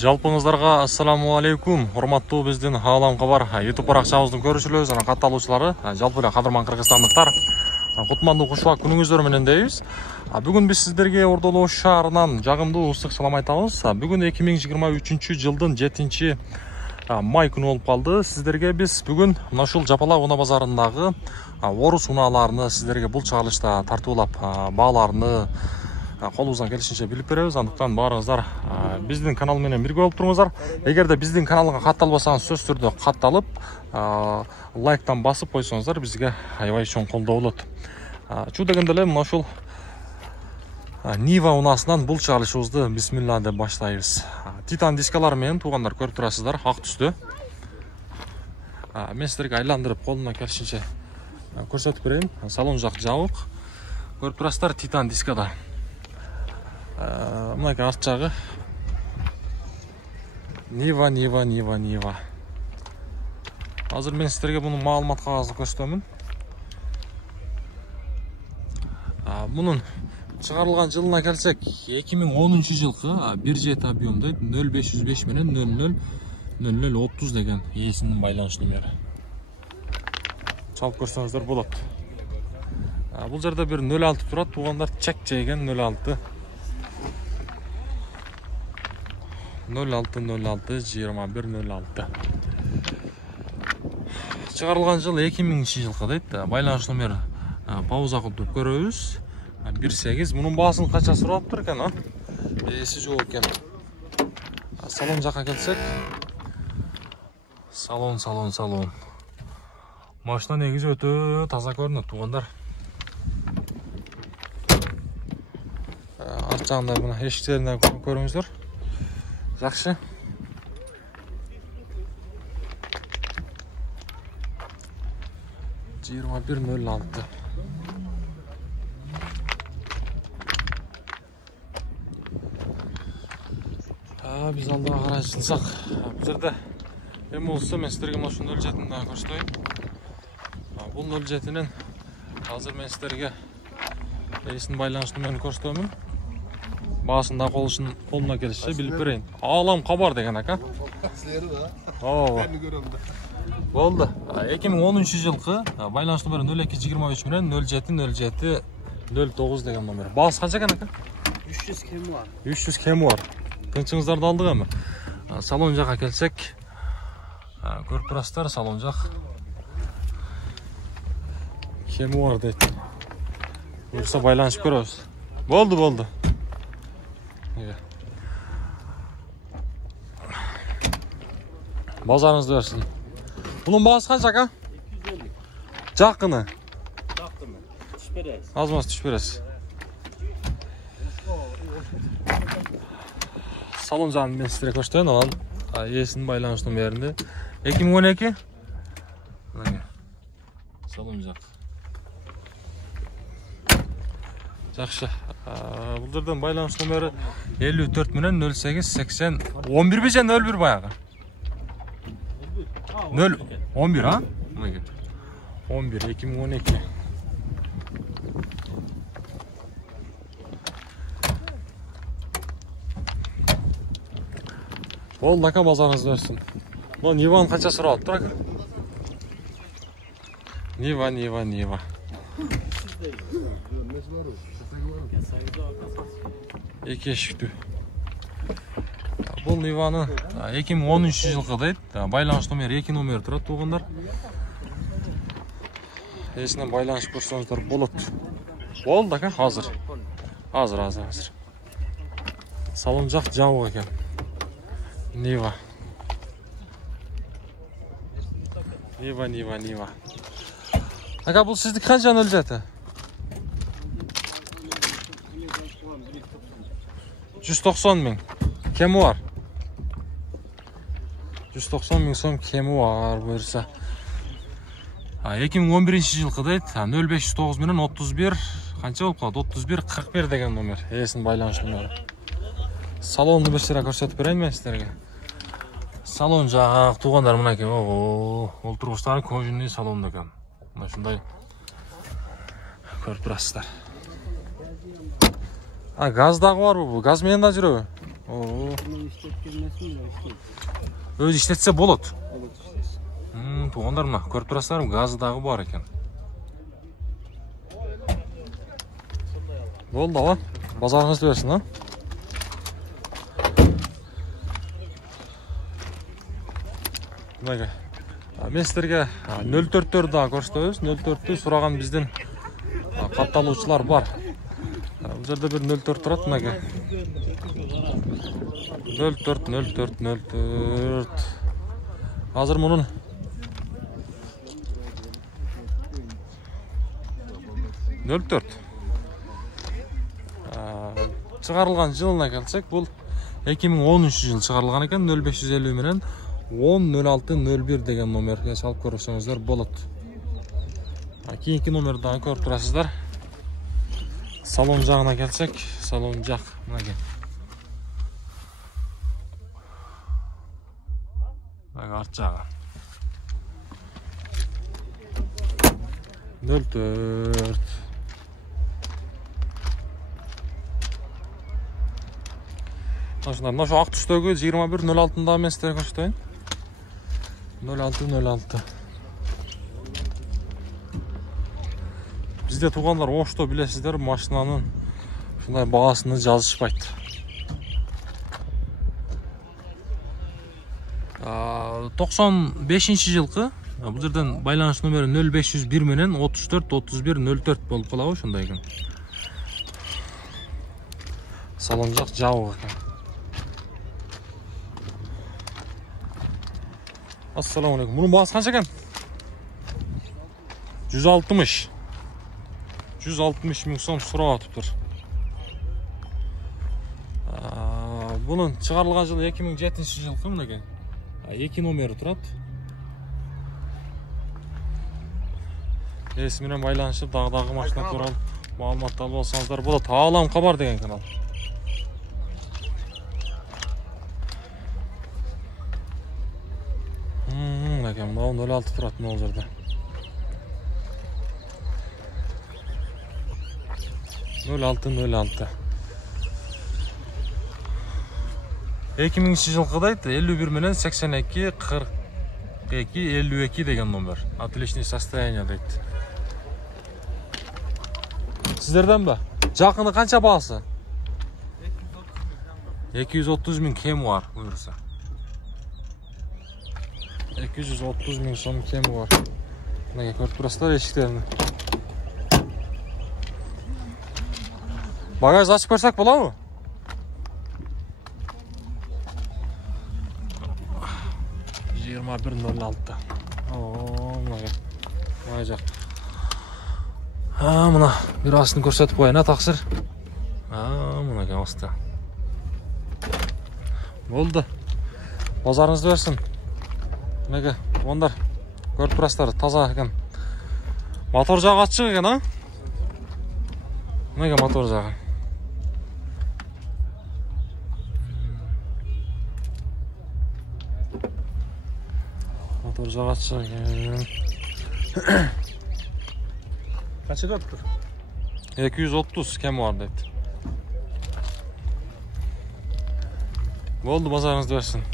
Жалпыңыздарға ассаламу алейкум. Урматтуу биздин Алам Кабар YouTube паракчабыздын көрүүчүлөрү жана катталуучулары, жалпы эле кадырман кыргызстандыктар, кутмандуу кушуак күнүңүздөр менен дейбиз. Бүгүн биз сиздерге Ордолоо шаарынан жагымдуу ысык салам айтабыз. Бүгүн 2023 жылдын 7 май күнү болуп калды. Сиздерге биз бүгүн мына ушул Жапалак унаа базарындагы орус унааларыны сиздерге бул чыгарылышта тартуулап бааларыны колубуздан келишинче билип беребиз. Андыктан баарыңыздар биздин канал менен бирге болуп туруңуздар. Эгерде биздин каналга катталбасаңыз, сөзсүз түрдө катталып, лайктан басып койсоңуздар бизге аябай чоң колдоо болот. Чу дегенде эле мына ушул Нива унаасынан бул чыгарылышыбызды бисмилла деп баштайбыз. Титан дискалар менен туугандар көрүп турасыздар, ак түстө. Мен сиздерге айландырып колумдан келишинче көрсөтүп берейин. Салон жак жабык. Көрүп турасыздар, Титан дискада. Мынакей арт жагы Нива. Азыр мен сиздерге мунун маалымат кагазын көрсөтөмүн. Мунун чыгарылган жылына келсек, 2010 жылкы 1 жет объемдойт 0505 менен 000030 деген ээсинин байланыш номери. Чалып көрсөңүздөр болот. Бул жерде бир 06 турат, туугандар чек жейген 06. 06 чыгарылган жыл 2000 жылкы дейт. Байланыш номер пауза кылып көрөбүз. 18. Мунун баасын канча суралыптыр экен, Эси жок экен. Салон жака келсек. Салон. Машина негизи өтө таза көрүнөт, туугандар. Арт жагында мына эшиктерине көрүңүздөр. Жакшы. Жыйырма 106. Биз алдыга карай жылсак, бул жерде эми болсо мен сиздерге мына ушул 07-ин дагы көрсөтөйүн. Бул 07-ин азыр мен сиздерге эсинин байланыш номерин көрсөтөмүн. Баасын да колуна келишинче билип берейин. Алам Кабар деген ака. Болду. 2010 жылкы байланыш номери 0223 менен 070709 деген номер. Баасы канча экен ака? 300 кеми бар. 300 кеми бар. Тынчыңыздарды алдык эми. Салон жака келсек, көрүп турасыздар, салон жак. Кеми бар дейт. Буюрса байланышып көрөбүз. Болду. Базарыңызды берсин. Bunun baası kaç aka? 250. Жақыны? Жақыны. Түш бересіз. Азмаз түш бересіз. Салон жағын мен сіздерге көрсетейін, алан есінің байланыш номерінде. 2012. Салон жақ. Жақшы. Бұл жерден байланыш номері 54 менен 08 80 11 бе және 01 баяғы? 11 ha? 11 2012. Oldu aka, bazarınız versin. Bu Niva'nın kaça sıra alıp bırak. Niva. İki eşikti. Bu Niva'nın 2013 жылкы дейт. Байланыш номер 2 номер турат тугандар. Эсинен байланыш көрсөңүздөр болот. Болду ака, азыр. Салон жак жабык экен. Нива. Aka bu sizlik kança ölçeti? 190 bin. Kemi var? 190 ming so'm kemi var buyursa. 2011-жылкы дейт. 0509 менен 31 канча болуп калат? 31 41 деген номер. Эсин байланыш номери. Салонду бир сыра көрсөтүп берейин мен силерге. Салон жак туугандар мынакей. Ого, олтургучтары кожаный салон экен. Мына ушундай көрүп турасыздар. Газ дагы барбы бу? Газ менен да жүрөбү? Ого. Өзү иштетсе болот. Туугандар мына көрүп турасыздар, газы дагы бар экен. Болду ага. Базарыңызды берсин, а? Мына. Мен силерге 04-төр дагы көрсөтөбүз. 04-тү сураган биздин катталуучулар бар. Бул жерде бир 04 турат, мына. 04. Азыр мунун чыгарылган жылына келсек, бул 2013-жыл чыгарылган экен. 0550 менен 100601 деген номерге салып көрсөңүздөр болот. Кийинки номерди дагы көрүп турасыздар. Салон жагына келсек, салон жак мынакей. Арт жагы. 04. Мына ошо ак түстөгү 2106-да мен силерге көрсөтөйүн. 06. Бизде туугандар Ошто билесиздер, машинанын ушундай баасыны жазышпайт. 95-жылкы бул жерден байланыш номери 0501 менен 34-31-04 болуп калабы, ошондой экен. Салон жак жабык экен. Ассаламу алейкум. Мунун баасы канча экен? 160 миң сом сурап атыптыр. Бунун чыгарылган жылы 2007-жылкы мынакей. 2 номери турат. Эси менен байланышып дагы машина тууралуу маалымат алып алсаңыздар болот. Аалам кабар деген канал. Мынакей, мына 06 турат бул жерде. 06. 2000-жылкы дейт, 51 менен 82 42 52 деген номер. Отличный состояние дейт. Сиздерден бе? Жакыны канча баасы? 230 миң кеми бар, буюрса. 230 миң сом кеми бар. Мына көрүп турасыздар эшиктерин. Багаж ачып көрсөк болобу? $21.06. Мына жак. Мына бир астын көрсөтүп коеюн, таксыр. Мына асты. Болду. Базарыңызды берсин. Мына ондар көрүп турасыздар, таза экен. Мотор жагы ачык экен, а? Мына мотор жагы. Мотор жагы ачык экен. Канча өттүр? 230 кем бар дейт. Болду, базарыңызды берсин.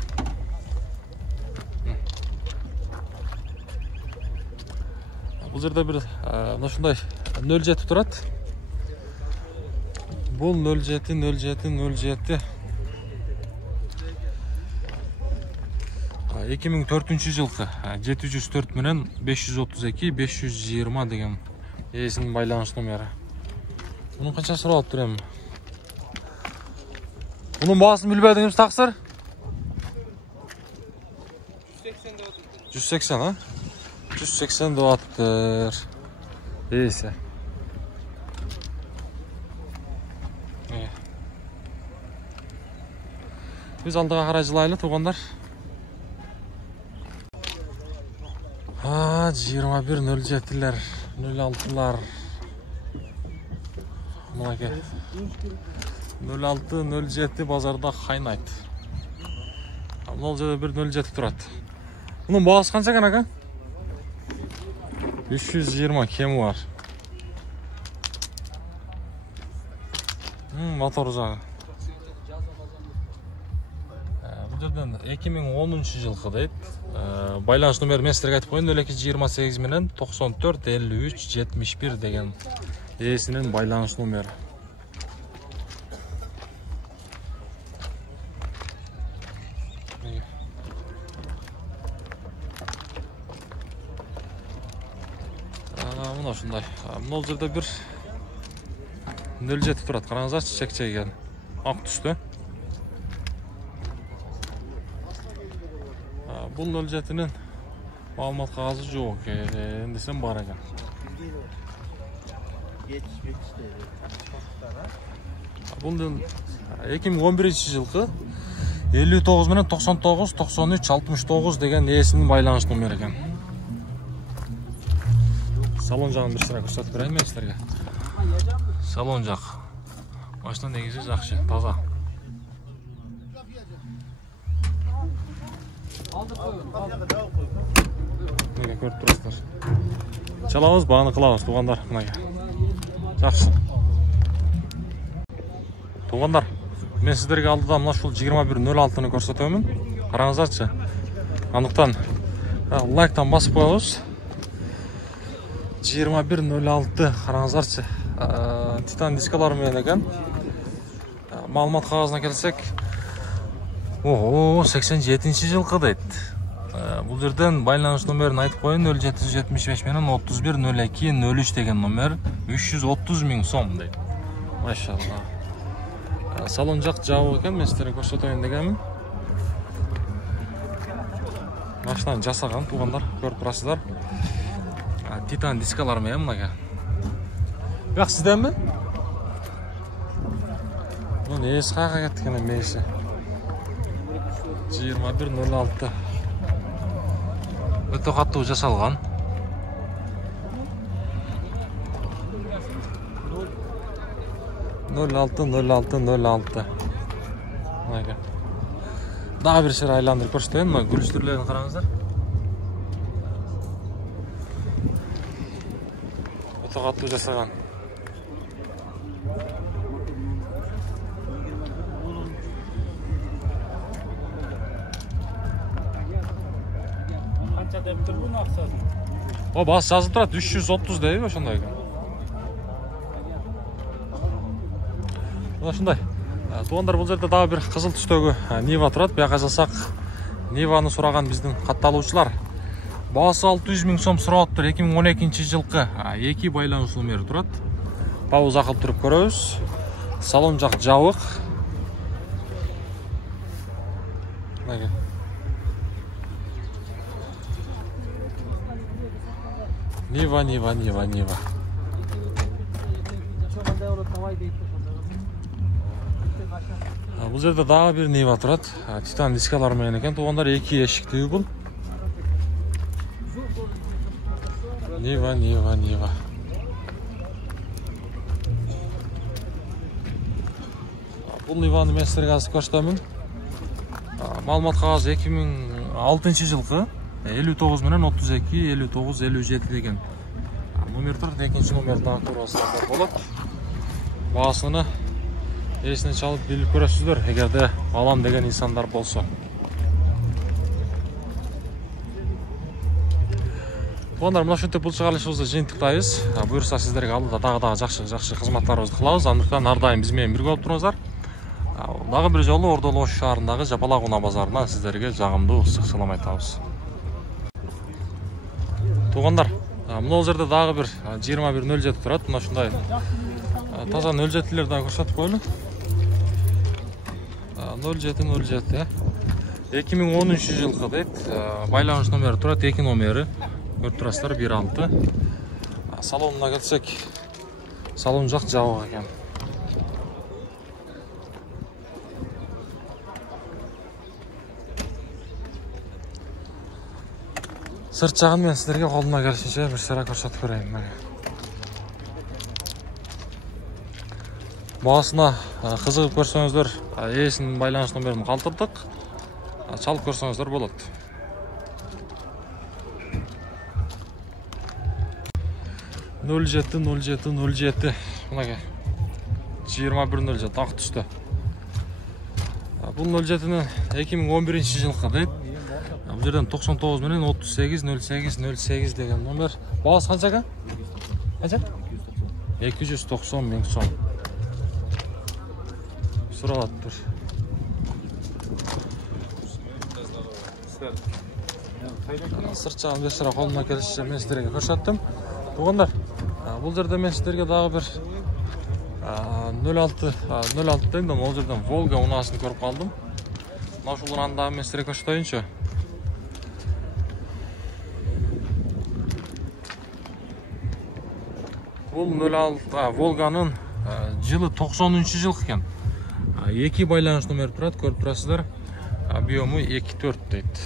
Бул жерде бир ушундай 07 турат. Бул 07. 2004-жылкы 704 менен 532 520 деген эсинин байланыш номери. Мунун канча сурап турам? Мунун баасын билбедиңиз таксыр? 180, а? 180 деп атыптыр. Эси. Биз алдыга карай жылайлы, туугандар. 21.07'ler, 06'lar. Mınake 06-07 bazarda kaynaydı. Mınal жерде 1.07 turadi. Bunun бағасы қанша екен aka? 320 kemi var. Motor жағы. Бұл жерден 2010 жылғы дейді. Байланыш номері мен сіздерге айтып қойын, 0228 менен 94 53 71 деген иесінің байланыш номері. Мына ушундай. Мына жерде бир 07 турат. Караңыздарчы, чек-чегген. Ак түстү. Бул 07-нин маалымат кагазы жок экен десем бар экен. Бул 2011-жылкы 59 менен 99 93 69 деген ээсинин байланыш номери экен. Салон жағын бір сыра көрсетіп берейін мен сіздерге. Салон жақ. Машина негізі жақсы, таза. Неге көріп тұрасыздар. Çalağımız, bağını қылауыз, туғандар. Жақсы. Туғандар, мен сіздерге алдыда мына шул 21.06-ны көрсетемін. Қараңыздаршы. Андықтан лайктан басып қойыңыз. 21.06 қараңыздаршы. Титан дискалар мен екен. Маалымат қағазына келсек, 87 жылқы дейді. Бұл жерден байланыш номерін айтып қойын, 0775 менен 31 02 03 деген номер 330 000 сом дейді. Машалла. Салон жақ жауы екен, мен сіздерге көрсетейін дегенмін. Машинаны жасаған туғандар, көріп тұрасыздар. Титан дискалар мен мынаға. Бірақ сізден бе? Бұл есі қаға кеттікені мейші. 21.06. Өте қатты жасалған. Нөл алты. Daha bir şey aylandırıp көрсетейін, гүліштірлерін қараңыздар. Өте қатты жасаған. Қанша деп тұр бұны ақсасын? О, басы жазылып тұрады, 330 дейбі, ошондай екен. Ошондай. Туғандар, бұл жерде дағы бір қызыл түстегі Нива тұрады. Бияқа жасақ Ниваны сұраған біздің қатталушылар. Басы 600 000 сом сұрап тұр. 2012 жылқы 2 байланыш номері тұрады. Пауыз ақылып тұрып көрөбүз. Салон жақ жауық. Нива. Бұл жерде дағы бір Нива тұрады. Титан дискалар мен екен. Туғандар 2 ешіктегі бұл. Нива. Бұл Ниваны мен сіздерге азы көрсетемін. Маалымат қағазы 2006 жылқы 59 менен 32 59 57 деген номер тұрды. Екінші номерді көресіздер болады. Бағасыны есіне чалып біліп көресіздер, егерде алам деген инсандар болса. Туғандар, мына шөнтеп бұл шығарылышымызды жиынтықтайыз. Бұйырса сіздерге алдыда дағы жақсы қызматтарымызды қылауыз. Андықтан ардайым бізмен бірге болып тұрыңыздар. Дағы бір жолы Ордалы Ош шаарындағы Жапалақ Уна базарынан сіздерге жағымды ыстық салам айтабыз. Туғандар, мына жерде дағы бір 21.07 тұрады. Мына шындай таза 07-лерден көрсетіп қойлы. 07. 2013 жылқы дейді. Байланыш номері тұрады, 2 номері. Көріп тұрасыздар, 1.6. Салонына келсек, салон жақ жауық екен. Сырт жағын мен сіздерге қолымнан келишинче bir сыра көрсөтүп берейин. Басына кызыгып көрсөңүздөр, ээсинин байланыш номерин калтырдык. Чалып көрсөңүздөр болот. Нөл жети мынакей 2107 ак түстө. Бул 07-nin 2011-жылкы дейт. Бул жерден 99 менен 380808 деген номер. Баасы канча? Канча? 290 миң сом. Суралаттыр. Сырт жагын бешара колумдан келишинче мен сиздерге көрсөттүм. Тугандар, бул жерде мен сиздерге дагы бир 06 дейм, ал жерден Volga унаасын көрүп калдым. Мына ушул анда мен сиздерге көрсөтөйүнчү. Бул 06 Volga'nын жылы 93-жылкы экен. Эки байланыш номер турат, көрүп турасыздар. Объему 2.4 дейт.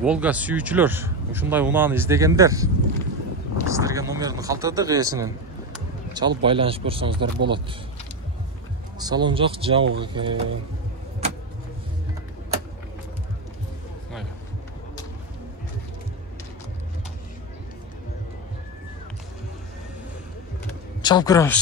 Volga сүйүүчүлөр, ушундай унааны издегендер, сиздерге номерин калтырдык ээсинин. Çalıp байланышып көрсөңүздөр болот. Салон жак жабык экен. Çalıp көрөбүз.